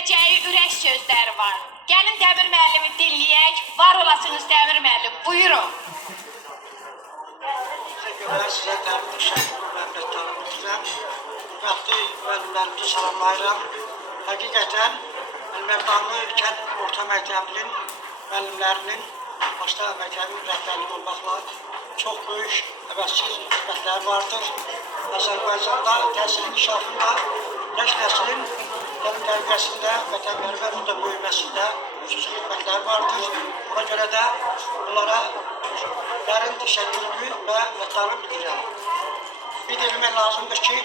deyəcəyi ürək sözləri var. Gəlin Dəmir müəllimi dinləyək. Var olasınız Dəmir müəllim. Buyurun. Sizə təşəkkür minnətdarlıq bildirirəm. Hörmətli müəllimlərimizi salamlayıram. Həqiqətən Əlmərdanlı kənd orta məktəbinin müəllimlərinin başda məktəbin rəhbərliyi olmaqla çox böyük əvəzsiz xidmətləri vardır. Azərbaycanda təhsilin inkişafında, genç nəslin tərbiyəsində, vətənpərvərlikdə böyüməsində xüsusi xidmətləri vardır. Buna görə də onlara dərin təşəkkürümü və minnətdarlıq bildirirəm. Bir demək lazımdır ki,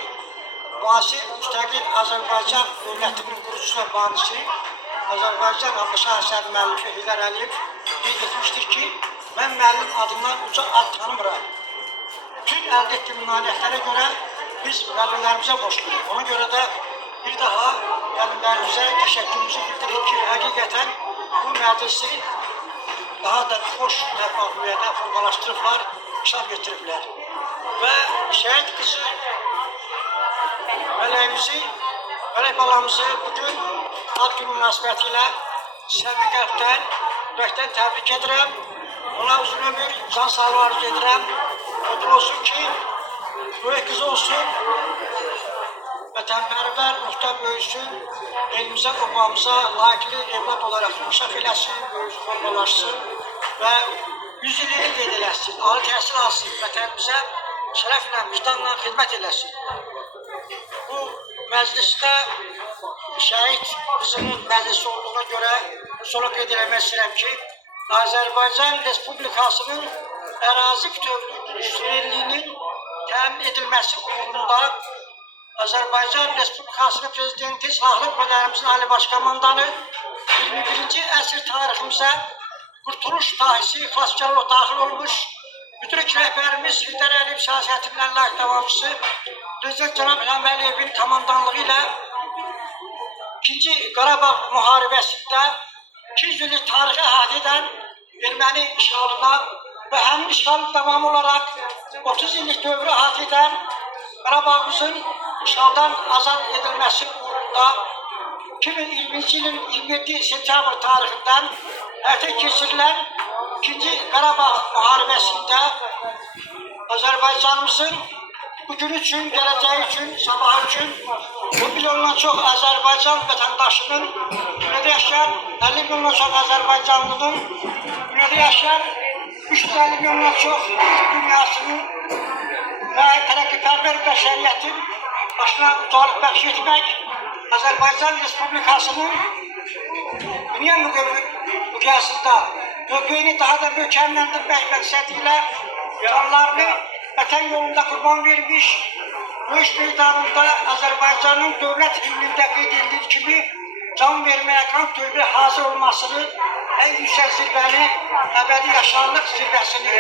müasir müstəqil Azərbaycan dövlətinin qurucusu və banisi Azərbaycan Şah Əsəd müəllifi İlham Əliyev qeyd etmişdir ki, mən müəllim adından uca ad tanımıram. Bütün əldə etdiyim nailiyyətlərə görə biz müəllimlərimizə borcluyuq. Ona görə də bir daha müəllimlərimizə təşəkkürümüzü bildiririk ki, həqiqətən bu məclisi daha da xoş təfəkkürlərdə formalaşdırıblar, inkişaf getiriblər. Və şəhid qızı mələyimizi, mələk balamızı bugün ad günü münasibətilə səmimi qəlbdən, ürəkdən təbrik edirəm. Ona uzun ömür, can sağlığı arzu edirəm. Odur olsun ki, böyük qızı olsun, vətənpərvər, ruhda böyüsün, elimizə, obamıza layiqli evlad olaraq inkişaf eləsin, böyüsün, formalaşsın və 100 ilini qeyd eləsin, ali təhsil alsın, vətənimizə şərəflə, vicdanla xidmət eləsin. Bu məclisdə şəhid qızının məclisi olduğuna görə sonra qeyd eləmək istəyirəm ki, Azərbaycan Respublikasının ərazi bütövlüyünün suverenliyinin təmin edilməsi uğrunda Azərbaycan Respublikasının Prezidenti Silahlı Qüvvələrimizin Ali Başkomandanı 21-ci əsr tariximizə qurtuluş dahisi xilaskarlığa daxil olmuş müdrik rəhbərimiz Heydər Əliyev siyasətinin layıq davamçısı Prezident Cənab İlham Əliyevin komandanlığı ilə 2-ci Qarabağ müharibəsində 200 illik tarixi əhatə edən erməni işğalına və həmin işğalın davamı olaraq 30 illik dövrü əhatə edən Qarabağımızın işğaldan azad edilməsi uğrunda 2020-ci ilin 27 sentyabr tarixindən həyata keçirilən 2-ci Qarabağ müharibəsində Azərbaycanımızın bugün üçün, gələcəyi üçün, sabahı üçün 1 milyondan çox Azərbaycan vətəndaşının, dünyada yaşayan 50 milyondan çox Azərbaycanlının, dünyada yaşayan 350 milyondan çox dünyasının və tərəqqipərvər bəşəriyyətin başına ucalıq bəxş etmək, Azərbaycan Respublikasının dünya müqayisəsində mövqeyini daha da möhkəmləndirmək məqsədi ilə canlarını vətən yolunda qurban vermiş, döyüş meydanında Azərbaycanın dövlət himnində qeyd edildiyi kimi can verməyə, qan töhməyə hazır olmasını, ən yüksək zirvəni, əbədi yaşarlıq zirvəsini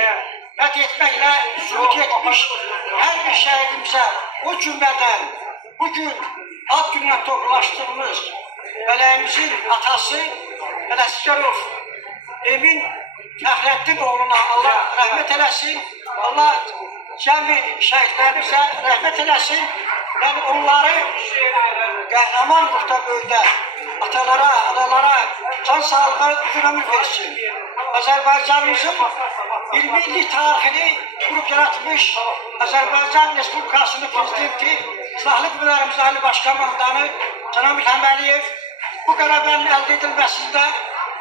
fəth etməklə sübut etmiş hər bir şəhidimizə, o cümlədən bugün ad gününə toplaşdığımız mələyimizin atası Ələsgərov Emin Fəxrəddin oğluna Allah rəhmət eləsin, Allah cəmi şəhidlərimizə rəhmət eləsin, yəni onları qəhrəman ruhda böyüdə, atalara, analara can sağlığı, uzun ömür versin. Azərbaycanımızın 20 illik tarixini qurub yaratmış Azərbaycan Respublikasının Prezidenti, Silahlı Qüvvələrimizin Ali Başkomandanı Cənab İlham Əliyev bu qələbənin əldə edilməsində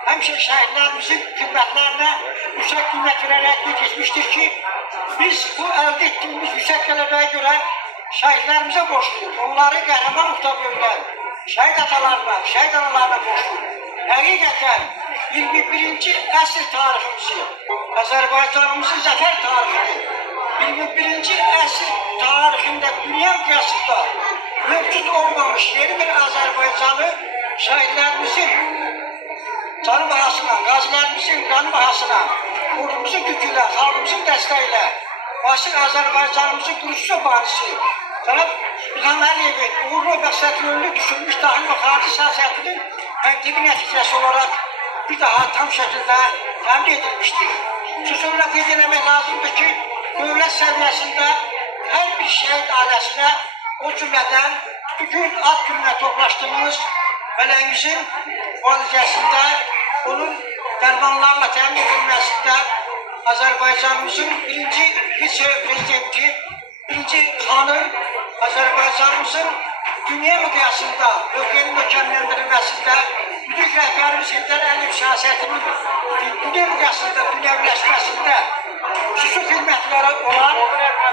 həmişə şəhidlərimizin xidmətlərinə yüksək qiymət verərək qeyd etmişdir ki, biz bu əldə etdiyimiz yüksək qələbəyə görə şəhidlərimizə borcluyuq. Onları qəhrəman ruhda böyüdən şəhid atalarına, şəhid analarına borcluyuq. Həqiqətən 21-ci əsr tariximizi, Azərbaycanımızın zəfər tarixini, 21-ci əsr tarixində dünya miqyasında mövcud olmamış yeni bir Azərbaycanı şəhidlərimizin canı bahasına, qazilərimizin qanı bahasına, ordumuzun gücü ilə, xalqımızın dəstəyi ilə, müasir Azərbaycanımızın qurucusu banisi, Cənab İlham Əliyevin uğurlu və sətlönlü düşünmüş daxili və xarici siyasətinin məntiqi nəticəsi olaraq bir daha tam şəkildə təmin edilmişdir. Xüsusilə qeyd eləmək lazımdır ki, dövlət səviyyəsində hər bir şəhid ailəsinə, o cümlədən bugün ad gününə toplaşdığımız mələğimizin müalicəsində, onun dərmanlarla təmin edilməsində Azərbaycanımızın birinci vitse-prezidenti, birinci xanım Azərbaycanımızın dünya miqyasında mövqeyinin möhkəmləndirilməsində müdrik rəhbərimiz Heydər Əliyev siyasətinin dünya miqyasında dünyəviləşməsində xüsusi xidmətləri olan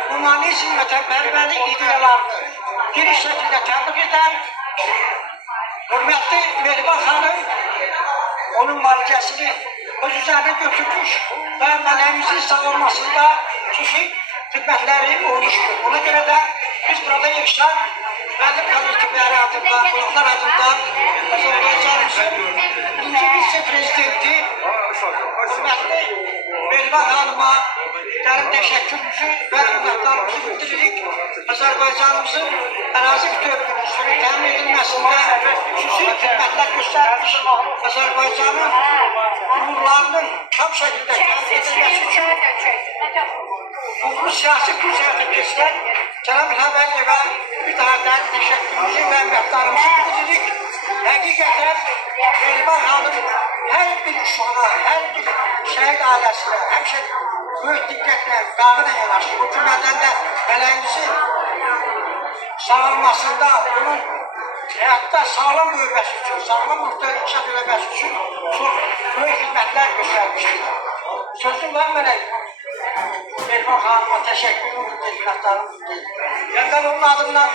humanizm və vətənpərvərlik ideyalarını geniş şəkildə təbliğ edən hörmətli Mehriban xanım onun müalicəsini öz üzərinə götürmüş və mələyimizin sağlanmasında xüsusi xidmətləri olmuşdur. Ona görə də biz burada yığışan müəllim kollektivləri adında, qonaqlar adında Azərbaycanımızın birinci vitse-prezidenti hörmətli Mehriban xanıma dərin təşəkkürümüzü və hörmətlərimizi bildiririk. Azərbaycanımızın ərazi bütövlüyünün təmin edilməsində xüsusi xidmətlər göstərmiş, Azərbaycanın uğurlarının tam şəkildə təmin edilməsi üçün uğurlu siyasi kurs həyata keçirən Cənab İlham Əliyevə bir daha dərin təşəkkürümüzü və hörmətlərimizi bildiririk. Həqiqətən Mehriban xanım hər bir uşağa, hər bir şəhid ailəsinə həmişə böyük diqqətlə, qanına yanaşır. O cümlədən də mələyimizin sağlanmasında, onun həyatda sağlam böyüməsi üçün, sağlam mühtəviyyət inkişaf eləməsi üçün çox böyük xidmətlər göstərmişdir. Sözüm var mənə Mehriban xanıma təşəkkürümü bildirməklərim bildirir. Mən onun adından,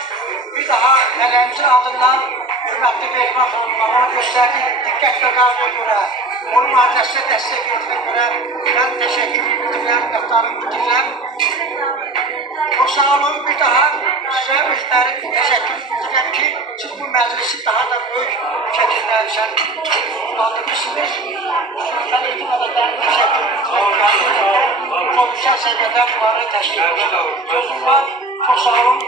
bir daha mələyimizin adından hörmətli Mehriban xanıma ona göstərdiyi diqqət və qarşıya görə, onun adresinə dəstək verdiyinə görə mən təşəkkürümü bildirirəm, hörmətlərimi bildirirəm. Çok sağ olun, bir daha size müşterim teşekkür ederim ki siz bu meclisi daha da büyük şekilde kullandırmışsınız. Ben iltimada da teşekkür ederim. Çok yüksek seviyede bunları teşkil ederim. Sözüm var, çok sağ olun.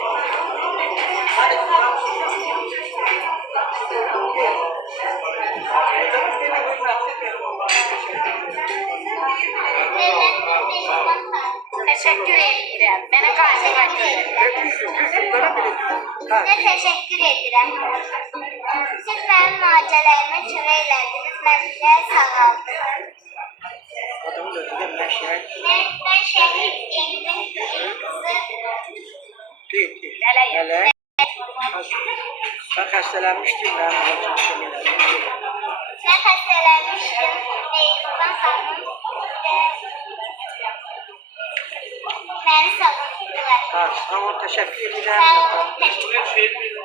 Hadi. Teşekkür ederim. Bana karşıma Size teşekkür ederim. Siz benim macerayımı çöre elədiniz. Ben size sağaldım. Ben şehit Emin'in kızı. Melek. Ben xəstələnmişdim, ben Ben hastalanmıştım. Meyvan Hanım beni savundular. Tamam, teşekkür ederim. Sağ olun. Teşekkür ederim.